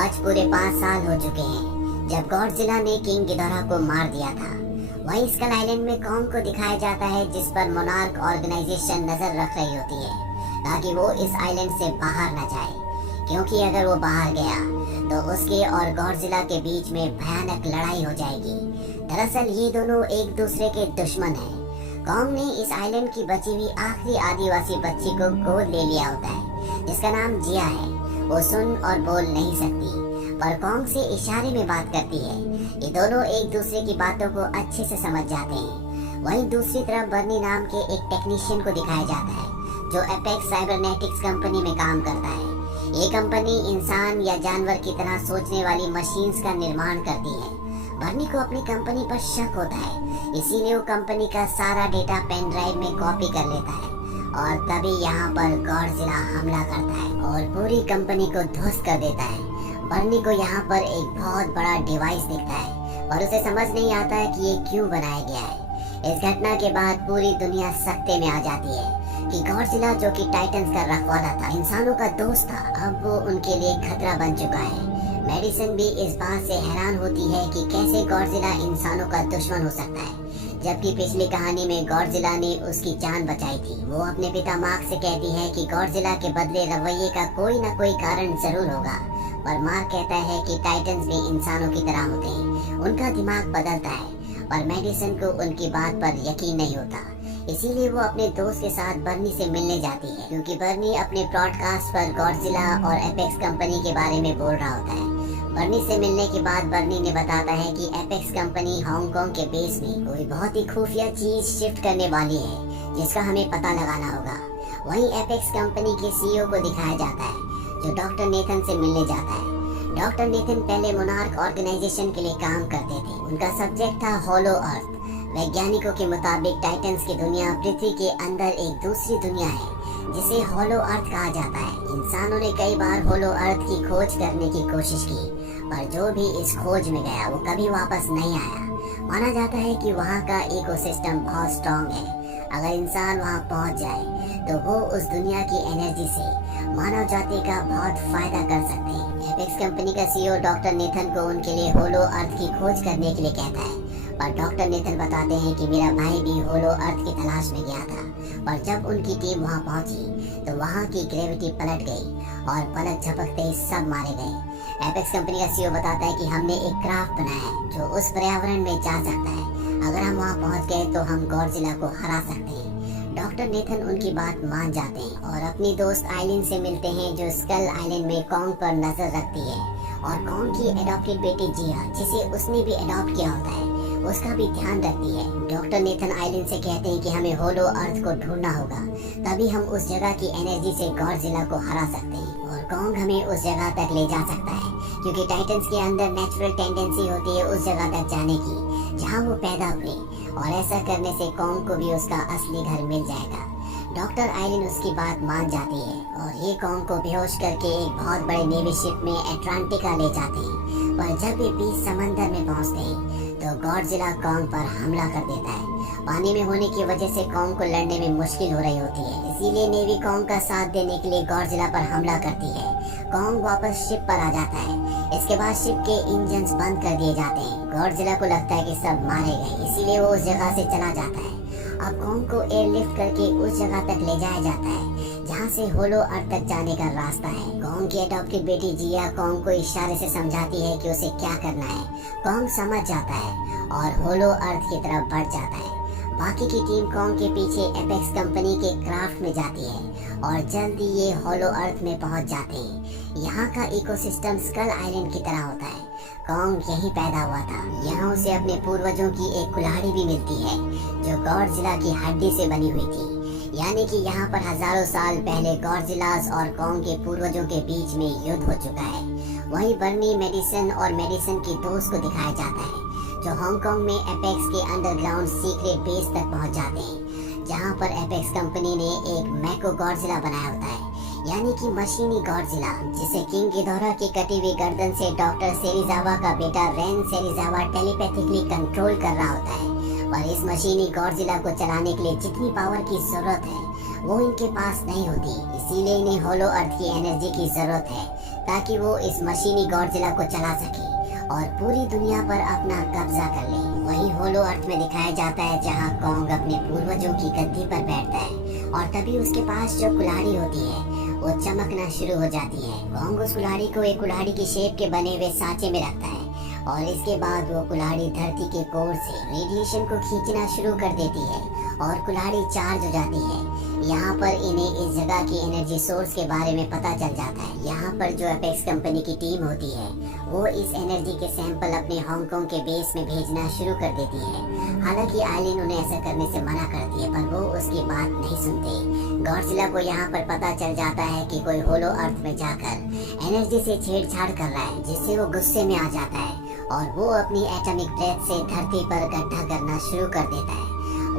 आज पूरे 5 साल हो चुके हैं जब गॉडजिला ने किंग गिडोरा को मार दिया था। वहीं स्कल आइलैंड में कॉन्ग को दिखाया जाता है, जिस पर मोनार्क ऑर्गेनाइजेशन नजर रख रही होती है ताकि वो इस आइलैंड से बाहर न जाए, क्योंकि अगर वो बाहर गया तो उसके और गॉडजिला के बीच में भयानक लड़ाई हो जाएगी। दरअसल ये दोनों एक दूसरे के दुश्मन हैं। कॉन्ग ने इस आइलैंड की बची हुई आखिरी आदिवासी बच्ची को गोद ले लिया होता है, जिसका नाम जिया है। वो सुन और बोल नहीं सकती, पर कॉन्ग से इशारे में बात करती है। ये दोनों एक दूसरे की बातों को अच्छे से समझ जाते हैं। वहीं दूसरी तरफ बर्नी नाम के एक टेक्नीशियन को दिखाया जाता है, जो एपेक्स साइबरनेटिक्स कंपनी में काम करता है। ये कंपनी इंसान या जानवर की तरह सोचने वाली मशीन्स का निर्माण करती है। बर्नी को अपनी कंपनी पर शक होता है, इसीलिए वो कंपनी का सारा डेटा पेन ड्राइव में कॉपी कर लेता है। और तभी यहाँ पर गॉडजिला हमला करता है और पूरी कंपनी को ध्वस्त कर देता है। बर्नी को यहाँ पर एक बहुत बड़ा डिवाइस दिखता है और उसे समझ नहीं आता है कि ये क्यों बनाया गया है। इस घटना के बाद पूरी दुनिया सकते में आ जाती है कि गॉडजिला, जो कि टाइटन्स का रखवाला था, इंसानों का दोस्त था, अब वो उनके लिए खतरा बन चुका है। मेडिसन भी इस बात से हैरान होती है कि कैसे गॉडजिला इंसानों का दुश्मन हो सकता है, जबकि पिछली कहानी में गॉडजिला ने उसकी जान बचाई थी। वो अपने पिता मार्क से कहती है कि गॉडजिला के बदले रवैये का कोई न कोई कारण जरूर होगा, पर मार्क कहता है कि टाइटन्स भी इंसानों की तरह होते हैं, उनका दिमाग बदलता है। पर मेडिसन को उनकी बात पर यकीन नहीं होता, इसीलिए वो अपने दोस्त के साथ बर्नी से मिलने जाती है, क्योंकि बर्नी अपने ब्रॉडकास्ट पर गॉडजिला और एपेक्स कंपनी के बारे में बोल रहा होता है। बर्नी से मिलने के बाद बर्नी ने बताता है कि एपेक्स कंपनी हांगकांग के बेस में कोई बहुत ही खुफिया चीज शिफ्ट करने वाली है, जिसका हमें पता लगाना होगा। वहीं एपेक्स कंपनी के सीईओ को दिखाया जाता है, जो डॉक्टर नेथन से मिलने जाता है। डॉक्टर नेथन पहले मोनार्क ऑर्गेनाइजेशन के लिए काम करते थे। उनका सब्जेक्ट था होलो अर्थ। वैज्ञानिकों के मुताबिक टाइटन्स की दुनिया पृथ्वी के अंदर एक दूसरी दुनिया है, जिसे होलो अर्थ कहा जाता है। इंसानों ने कई बार होलो अर्थ की खोज करने की कोशिश की, पर जो भी इस खोज में गया वो कभी वापस नहीं आया। माना जाता है कि वहाँ का इकोसिस्टम बहुत स्ट्रॉन्ग है। अगर इंसान वहाँ पहुँच जाए तो वो उस दुनिया की एनर्जी से मानव जाति का बहुत फायदा कर सकते हैं। एपेक्स कंपनी का सीईओ डॉक्टर नेथन को उनके लिए होलो अर्थ की खोज करने के लिए कहता है, पर डॉक्टर नेथन बताते हैं कि मेरा भाई भी होलो अर्थ की तलाश में गया था, पर जब उनकी टीम वहाँ पहुंची तो वहाँ की ग्रेविटी पलट गई और पलक झपकते ही सब मारे गए। एपेक्स कंपनी का सीईओ बताता है कि हमने एक क्राफ्ट बनाया है जो उस पर्यावरण में जा सकता है। अगर हम वहाँ पहुँच गए तो हम गॉडजिला को हरा सकते हैं। डॉक्टर नेथन उनकी बात मान जाते हैं और अपनी दोस्त आइलिन से मिलते हैं, जो स्कल आइलैंड में कॉन्ग पर नजर रखती है और कॉन्ग की एडॉप्टेड बेटी जिया, जिसे उसने भी एडॉप्ट किया होता है, उसका भी ध्यान रखती है। डॉक्टर नेथन आइलैंड से कहते हैं कि हमें होलो अर्थ को ढूंढना होगा, तभी हम उस जगह की एनर्जी से गॉडजिला को हरा सकते हैं और कॉन्ग हमें उस जगह तक ले जा सकता है, क्योंकि टाइटन्स के अंदर नेचुरल टेंडेंसी होती है उस जगह तक जाने की जहाँ वो पैदा हुए, और ऐसा करने से कॉन्ग को भी उसका असली घर मिल जाएगा। डॉक्टर आइलिन उसकी बात मान जाती है और ये कॉन्ग को बेहोश करके एक बहुत बड़े नेवी शिप में एटलांटिका ले जाते हैं। पर जब ये बीच समंदर में पहुंचते हैं तो गॉडजिला कॉन्ग पर हमला कर देता है। पानी में होने की वजह से कॉन्ग को लड़ने में मुश्किल हो रही होती है, इसीलिए नेवी कॉन्ग का साथ देने के लिए गॉडजिला पर हमला करती है। कॉन्ग वापस शिप पर आ जाता है। इसके बाद शिप के इंजन्स बंद कर दिए जाते हैं। गॉडजिला को लगता है कि सब मारे गए, इसीलिए वो उस जगह से चला जाता है। अब कॉन्ग को एयरलिफ्ट करके उस जगह तक ले जाया जाता है जहाँ से होलो अर्थ तक जाने का रास्ता है। कॉन्ग की एडॉप्टेड बेटी जिया कॉन्ग को इशारे से समझाती है कि उसे क्या करना है। कॉन्ग समझ जाता है और होलो अर्थ की तरफ बढ़ जाता है। बाकी की टीम कॉन्ग के पीछे एपेक्स कंपनी के क्राफ्ट में जाती है और जल्दी ये होलो अर्थ में पहुंच जाते हैं। यहाँ का इकोसिस्टम स्कल आइलैंड की तरह होता है। कॉन्ग यहीं पैदा हुआ था। यहाँ उसे अपने पूर्वजों की एक कुल्हाड़ी भी मिलती है, जो गॉडजिला की हड्डी से बनी हुई थी। यानी कि यहाँ पर हजारों साल पहले गॉडजिलास और कॉन्ग के पूर्वजों के बीच में युद्ध हो चुका है। वहीं बर्नी मेडिसन और मेडिसन की दोस्त को दिखाया जाता है, जो हांगकांग में एपेक्स के अंडरग्राउंड सीक्रेट बेस तक पहुंच जाते हैं, जहां पर एपेक्स कंपनी ने एक मैको गॉडजिला बनाया होता है, यानी कि मशीनी गॉडजिला, जिसे किंग गिडोरा की कटी हुई गर्दन से डॉक्टर सेरिजावा का बेटा रेन सेरिजावा टेलीपैथिकली कंट्रोल कर रहा होता है। पर इस मशीनी गॉडजिला को चलाने के लिए जितनी पावर की जरूरत है वो इनके पास नहीं होती, इसीलिए इन्हें होलो अर्थ की एनर्जी की जरूरत है, ताकि वो इस मशीनी गॉडजिला को चला सके और पूरी दुनिया पर अपना कब्जा कर ले। वहीं होलो अर्थ में दिखाया जाता है जहाँ कॉन्ग अपने पूर्वजों की गद्दी पर बैठता है और तभी उसके पास जो कुल्हाड़ी होती है वो चमकना शुरू हो जाती है। कॉन्ग उस कुल्हाड़ी को एक कुल्हाड़ी की शेप के बने हुए सांचे में रखता है और इसके बाद वो कुल्हाड़ी धरती के कोर से रेडिएशन को खींचना शुरू कर देती है और कुल्हाड़ी चार्ज हो जाती है। यहाँ पर इन्हें इस जगह की एनर्जी सोर्स के बारे में पता चल जाता है। यहाँ पर जो एपेक्स कंपनी की टीम होती है वो इस एनर्जी के सैंपल अपने हांगकांग के बेस में भेजना शुरू कर देती है। हालांकि आइलिन उन्हें ऐसा करने से मना करती है पर वो उसकी बात नहीं सुनते। गॉडजिला को यहाँ पर पता चल जाता है कि कोई होलो अर्थ में जाकर एनर्जी से छेड़छाड़ कर रहा है, जिससे वो गुस्से में आ जाता है और वो अपनी एटॉमिक ब्रेथ से धरती पर गड्ढा करना शुरू कर देता है।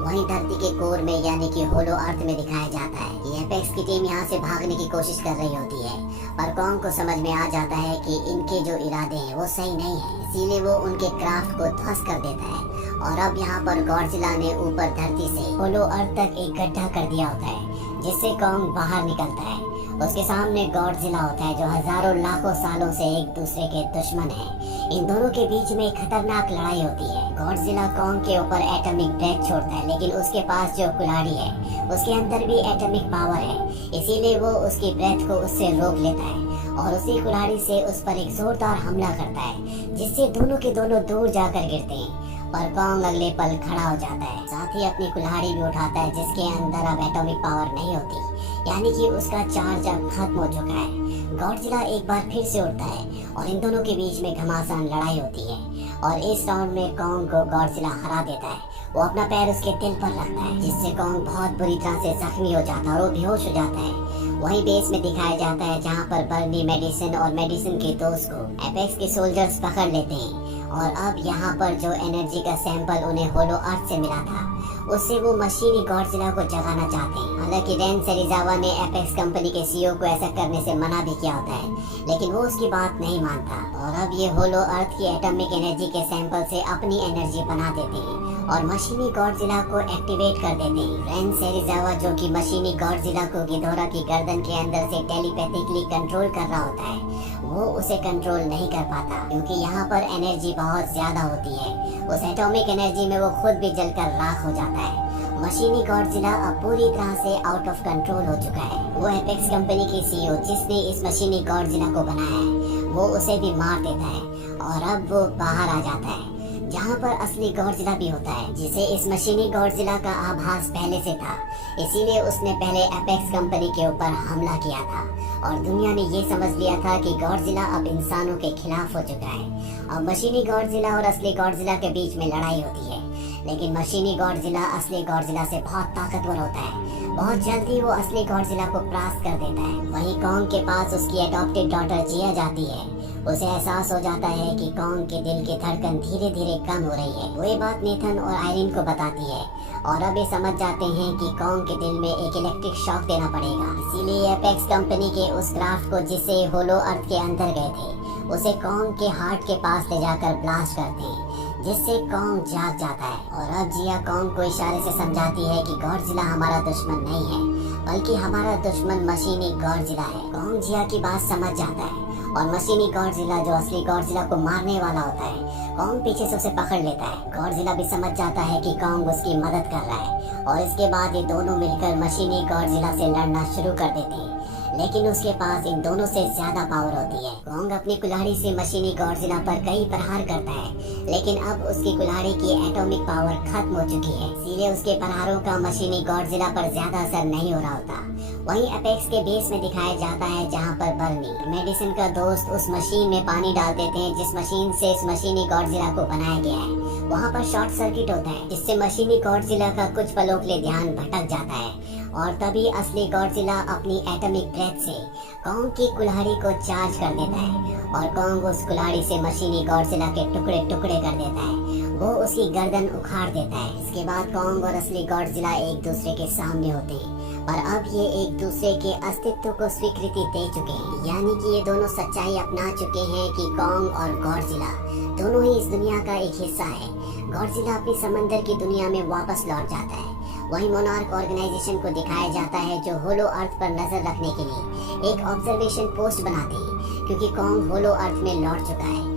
वहीं धरती के कोर में यानी कि होलो अर्थ में दिखाया जाता है कि एपेक्स की टीम यहाँ से भागने की कोशिश कर रही होती है, पर कॉन्ग को समझ में आ जाता है कि इनके जो इरादे हैं वो सही नहीं है, इसीलिए वो उनके क्राफ्ट को ध्वस्त कर देता है। और अब यहाँ पर गॉडजिला ने ऊपर धरती से होलो अर्थ तक एक गड्ढा कर दिया होता है, जिससे कॉन्ग बाहर निकलता है। उसके सामने गॉडजिला होता है जो हजारों लाखों सालों से एक दूसरे के दुश्मन है। इन दोनों के बीच में एक खतरनाक लड़ाई होती है। गॉडजिला कॉन्ग के ऊपर एटॉमिक ब्रेथ छोड़ता है, लेकिन उसके पास जो कुल्हाड़ी है उसके अंदर भी एटॉमिक पावर है, इसीलिए वो उसकी ब्रेथ को उससे रोक लेता है और उसी कुल्हाड़ी से उस पर एक जोरदार हमला करता है, जिससे दोनों के दोनों दूर जाकर गिरते हैं। पर कॉन्ग अगले पल खड़ा हो जाता है, साथ ही अपनी कुल्हाड़ी भी उठाता है जिसके अंदर अब एटॉमिक पावर नहीं होती, यानी कि उसका चार्ज अब खत्म हो चुका है। गॉडजिला एक बार फिर से उठता है और इन दोनों के बीच में घमासान लड़ाई होती है और इस राउंड में कॉन्ग को गॉडजिला हरा देता है। वो अपना पैर उसके दिल पर रखता है, जिससे कॉन्ग बहुत बुरी तरह से जख्मी हो जाता है और वो बेहोश हो जाता है। वहीं बेस में दिखाया जाता है जहाँ पर बर्नी मेडिसिन और मेडिसिन के दोस्त को एपेक्स के सोल्जर्स पकड़ लेते हैं और अब यहाँ पर जो एनर्जी का सैंपल उन्हें होलो अर्थ से मिला था उससे वो मशीनी गॉडजिला को जगाना चाहते हैं। हालांकि रेन सेरिजावा ने एपेक्स कंपनी के सीईओ को ऐसा करने से मना भी किया होता है, लेकिन वो उसकी बात नहीं मानता और अब ये होलो अर्थ की एटॉमिक एनर्जी के सैंपल से अपनी एनर्जी बना देते हैं और मशीनी गॉडजिला को एक्टिवेट कर देते हैं। रेन सेरिजावा जो कि मशीनी गॉडजिला को गिदोरा की गर्दन के अंदर से टेलीपैथिकली कंट्रोल कर रहा होता है, वो उसे कंट्रोल नहीं कर पाता क्योंकि यहाँ पर एनर्जी बहुत ज्यादा होती है। उस एटॉमिक एनर्जी में वो खुद भी जलकर राख हो जाता है। मशीनी गॉडजिला अब पूरी तरह से आउट ऑफ कंट्रोल हो चुका है। वो एपेक्स कंपनी की सीईओ जिसने इस मशीनी गॉडजिला को बनाया है वो उसे भी मार देता है और अब वो बाहर आ जाता है जहाँ पर असली गॉडजिला भी होता है, जिसे इस मशीनी गॉडजिला का आभास पहले से था, इसीलिए उसने पहले एपेक्स कंपनी के ऊपर हमला किया था और दुनिया ने ये समझ लिया था कि गॉडजिला अब इंसानों के खिलाफ हो चुका है। अब मशीनी गॉडजिला और असली गॉडजिला के बीच में लड़ाई होती है, लेकिन मशीनी गॉडजिला असली गॉडजिला से बहुत ताकतवर होता है। बहुत जल्दी वो असली गॉडजिला को परास्त कर देता है। वहीं कॉन्ग के पास उसकी एडॉप्टेड डॉटर जिया जाती है। उसे एहसास हो जाता है कि कॉन्ग के दिल की धड़कन धीरे धीरे कम हो रही है। वो ये बात नेथन और आयरिन को बताती है और अब ये समझ जाते हैं कि कॉन्ग के दिल में एक इलेक्ट्रिक शॉक देना पड़ेगा। इसीलिए एपेक्स कंपनी के उस क्राफ्ट को जिसे होलो अर्थ के अंदर गए थे उसे कॉन्ग के हार्ट के पास ले जाकर ब्लास्ट करते हैं, जिससे कॉन्ग जाग जाता है। और अब जिया कॉन्ग को इशारे से समझाती है कि गॉडजिला हमारा दुश्मन नहीं है, बल्कि हमारा दुश्मन मशीनी गॉडजिला है। कॉन्ग जिया की बात समझ जाता है और मशीनी गॉडजिला जो असली गॉडजिला को मारने वाला होता है, कॉन्ग पीछे से उसे पकड़ लेता है। गॉडजिला भी समझ जाता है कि कॉन्ग उसकी मदद कर रहा है और इसके बाद ये दोनों मिलकर मशीनी गॉडजिला से लड़ना शुरू कर देते हैं, लेकिन उसके पास इन दोनों से ज्यादा पावर होती है। कॉन्ग अपनी कुल्हाड़ी से मशीनी गॉडजिला पर कई प्रहार करता है, लेकिन अब उसकी कुल्हाड़ी की एटॉमिक पावर खत्म हो चुकी है, इसीलिए उसके प्रहारों का मशीनी गॉडजिला पर ज्यादा असर नहीं हो रहा होता। वहीं एपेक्स के बेस में दिखाया जाता है जहाँ पर बर्नी मेडिसिन का दोस्त उस मशीन में पानी डाल देते हैं जिस मशीन से इस मशीनी गॉडजिला को बनाया गया है। वहाँ पर शॉर्ट सर्किट होता है, जिससे मशीनी गॉडजिला का कुछ पलों के लिए ध्यान भटक जाता है और तभी असली गॉडजिला अपनी एटॉमिक ब्रेथ से कॉन्ग की कुल्हाड़ी को चार्ज कर देता है और कॉन्ग उस कुल्हाड़ी से मशीनी गॉडजिला के टुकड़े टुकड़े कर देता है। वो उसकी गर्दन उखाड़ देता है। इसके बाद कॉन्ग और असली गॉडजिला एक दूसरे के सामने होते हैं, पर अब ये एक दूसरे के अस्तित्व को स्वीकृति दे चुके हैं, यानी कि ये दोनों सच्चाई अपना चुके हैं कि कॉन्ग और गॉडजिला दोनों ही इस दुनिया का एक हिस्सा है। गॉडजिला अपनी समंदर की दुनिया में वापस लौट जाता है। वहीं मोनार्क ऑर्गेनाइजेशन को दिखाया जाता है जो होलो अर्थ पर नजर रखने के लिए एक ऑब्जर्वेशन पोस्ट बनाते हैं, क्योंकि कॉन्ग होलो अर्थ में लौट चुका है।